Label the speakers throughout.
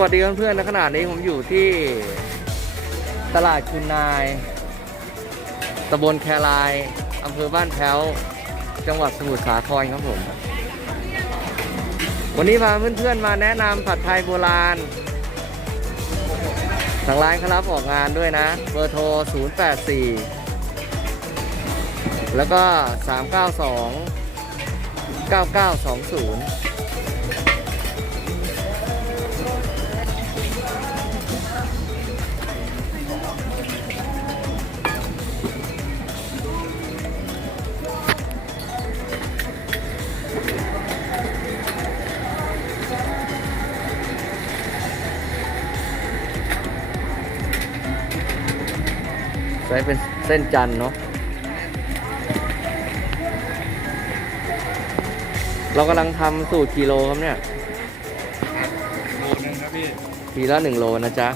Speaker 1: วัสดีเพื่อนๆในขณะนี้ผมอยู่ที่ตลาดคุณนายตำบลแครายอำเภอบ้านแพ้ว จังหวัดสมุทรสาครครับผม วันนี้พาเพื่อนๆมาแนะนำผัดไทยโบราณ ทางร้านเขารับออกงานด้วยนะ เบอร์โทร 084 แล้วก็ 392 9920 ใช้เป็นเส้นจันทร์เนาะเรากำลังทำสูตรกิโลครับเนี่ย
Speaker 2: โลนึงครับพี่
Speaker 1: ทีละหนึ่งโลนะจ๊ะ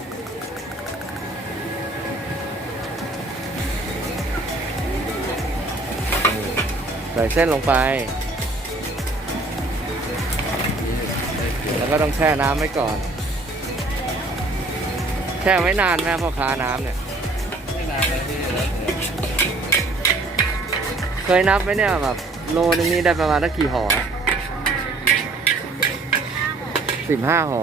Speaker 1: ใส่เส้นลงไป แล้วก็ต้องแช่น้ำไว้ก่อน แช่ไว้นานไหมพ่อค้าน้ำเนี่ย
Speaker 2: ไม่นาน เค
Speaker 1: ยนับไหมเนี่ยแบบโลนึงนี่ได้ประมาณสักกี่ห่อสิบห้าห่อ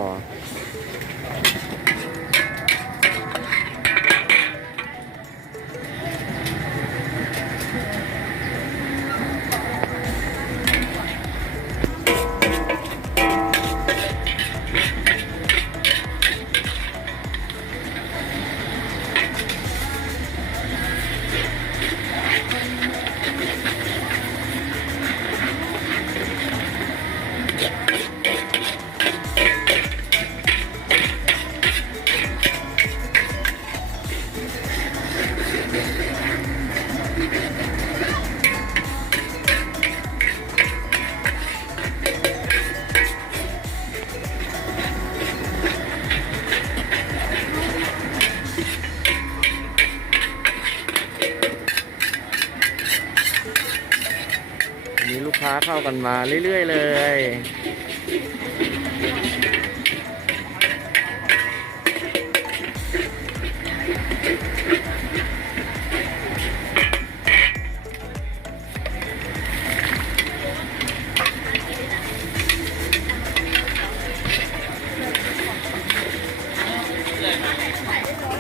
Speaker 1: มีลูกค้าเข้ากันมาเรื่อย ๆ เลย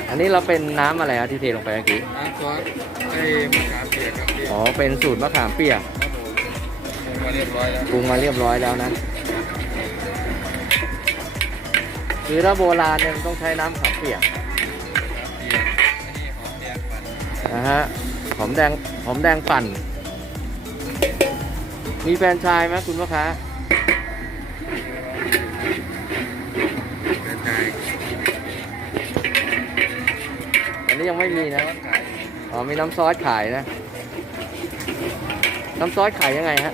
Speaker 1: อันนี้เราเป็นน้ำอะไรอะที่เทลงไปเมื่อกี้
Speaker 2: น้ำซอสไอ้มะขามเปียกครับพี่
Speaker 1: อ๋อ เป็นสูตรมะขามเปียก
Speaker 2: ครับผ มปรุงมาเรียบร้อยแล้ว
Speaker 1: ปรุงมาเรียบร้อยแล้วนะคือถ้าโบราณเนี่ยมันต้องใช้น้ำขามเปียก
Speaker 2: เปียกอันนี้หอมแดงปั่น
Speaker 1: นะฮะหอมแดงหอมแดงปั่น มีแฟรนไชายไหมคุณพ่อค้าก
Speaker 2: ระจาย
Speaker 1: อันนี้ยังไม่มีนะ
Speaker 2: ซอสไก่
Speaker 1: อ๋อมีน้ำซอสขายนะ น้ำซอสขายยังไงฮะ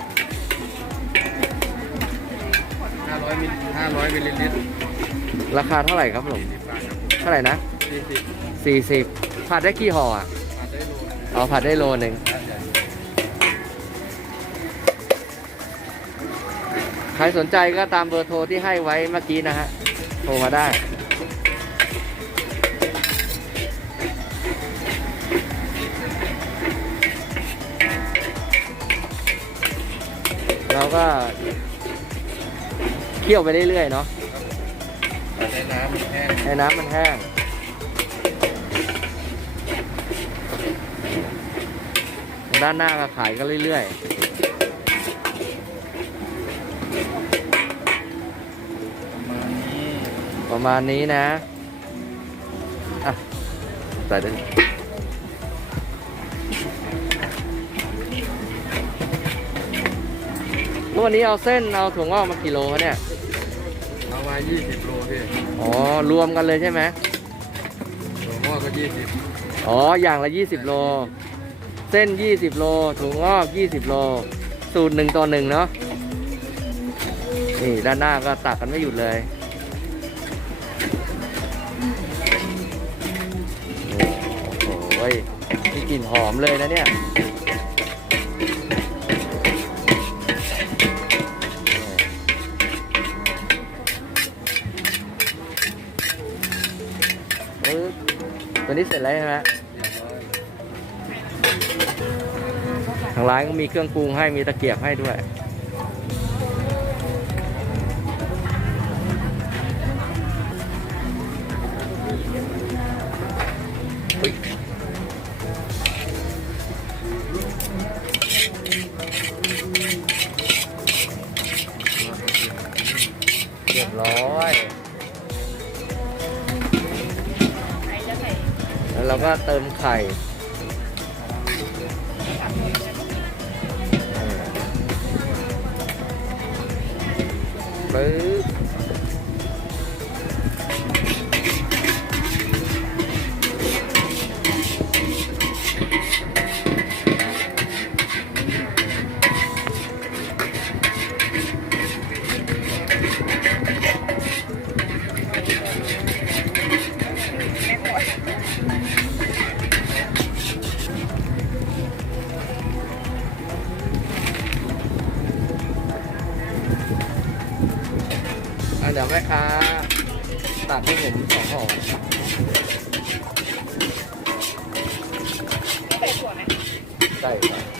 Speaker 2: ร้อยมิลห้าร้อยมิลลิลิตร
Speaker 1: ราคาเท่าไหร่ครับผม
Speaker 2: สิบบาทครับผม
Speaker 1: เท่าไหร่นะ
Speaker 2: สี่สิบ
Speaker 1: ผัดได้กี่ห่ออะ
Speaker 2: ทานได้โลนึง
Speaker 1: อ๋อผัดได้โลหนึ่ง
Speaker 2: ร้านใหญ่
Speaker 1: ใครสนใจก็ตามเบอร์โทรที่ให้ไว้เมื่อกี้นะฮะโทรมาได้ เราก็ เคี่ยวไปเรื่อยๆเนาะ
Speaker 2: ครับผมใส่น้ำแห้ง
Speaker 1: ให้น้ำมันแห้งด้านหน้าก็ขายก็เรื่อย
Speaker 2: ประมาณนี้
Speaker 1: ๆประมาณนี้นะอะใส่เลยแล้ววันนี้เอาเส้นเอาถั่วงอกมากี่โลคะเนี่ย
Speaker 2: เอามายี่สิบโลพี่
Speaker 1: อ๋อ รวมกันเลยใช่ไหม
Speaker 2: หัวงอกก็ยี่สิบ
Speaker 1: อ๋อ อย่างละ 20 โล เส้น 20 โลถั่วงอก 20 โล สูตรหนึ่งต่อหนึ่งเนาะ นี่ ด้านหน้าก็ตักกันไม่หยุดเลยนี่โอ้โหมีกลิ่นหอมเลยนะเนี่ย ตัวนี้เสร็จแล้วใช่ไหมทางร้านก็มีเครื่องปรุงให้มีตะเกียบให้ด้วยอุ๊ยเรียบร้อย แล้วก็เติมไข่ปึ๊บ แม่ค้าตัดให้ผมสองห่อใช่ครับ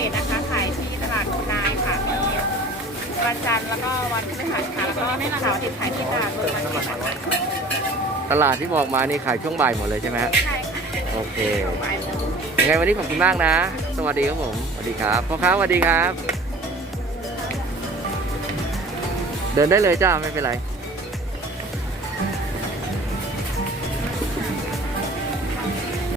Speaker 3: เมืองสาเกตนะคะ ขายที่ตลาดโคนายค่ะวันจันทร์แล้วก็วันพฤหัสค่ะ แล้วก็เสาร์อาทิตย์ขายที่ตลาดโคนายค่ะ
Speaker 1: ตลาดที่บอกมานี่ขายช่วงบ่ายหมดเลยใช่ไหมฮะ
Speaker 3: ใช่ค่ะ
Speaker 1: โอเค
Speaker 3: ไปเลย
Speaker 1: ยังไงวันนี้ขอบคุณมากนะ สวัสดีครับผม สวัสดีครับพ่อค้าสวัสดีครับ เดินได้เลยจ้าไม่เป็นไร
Speaker 3: ไ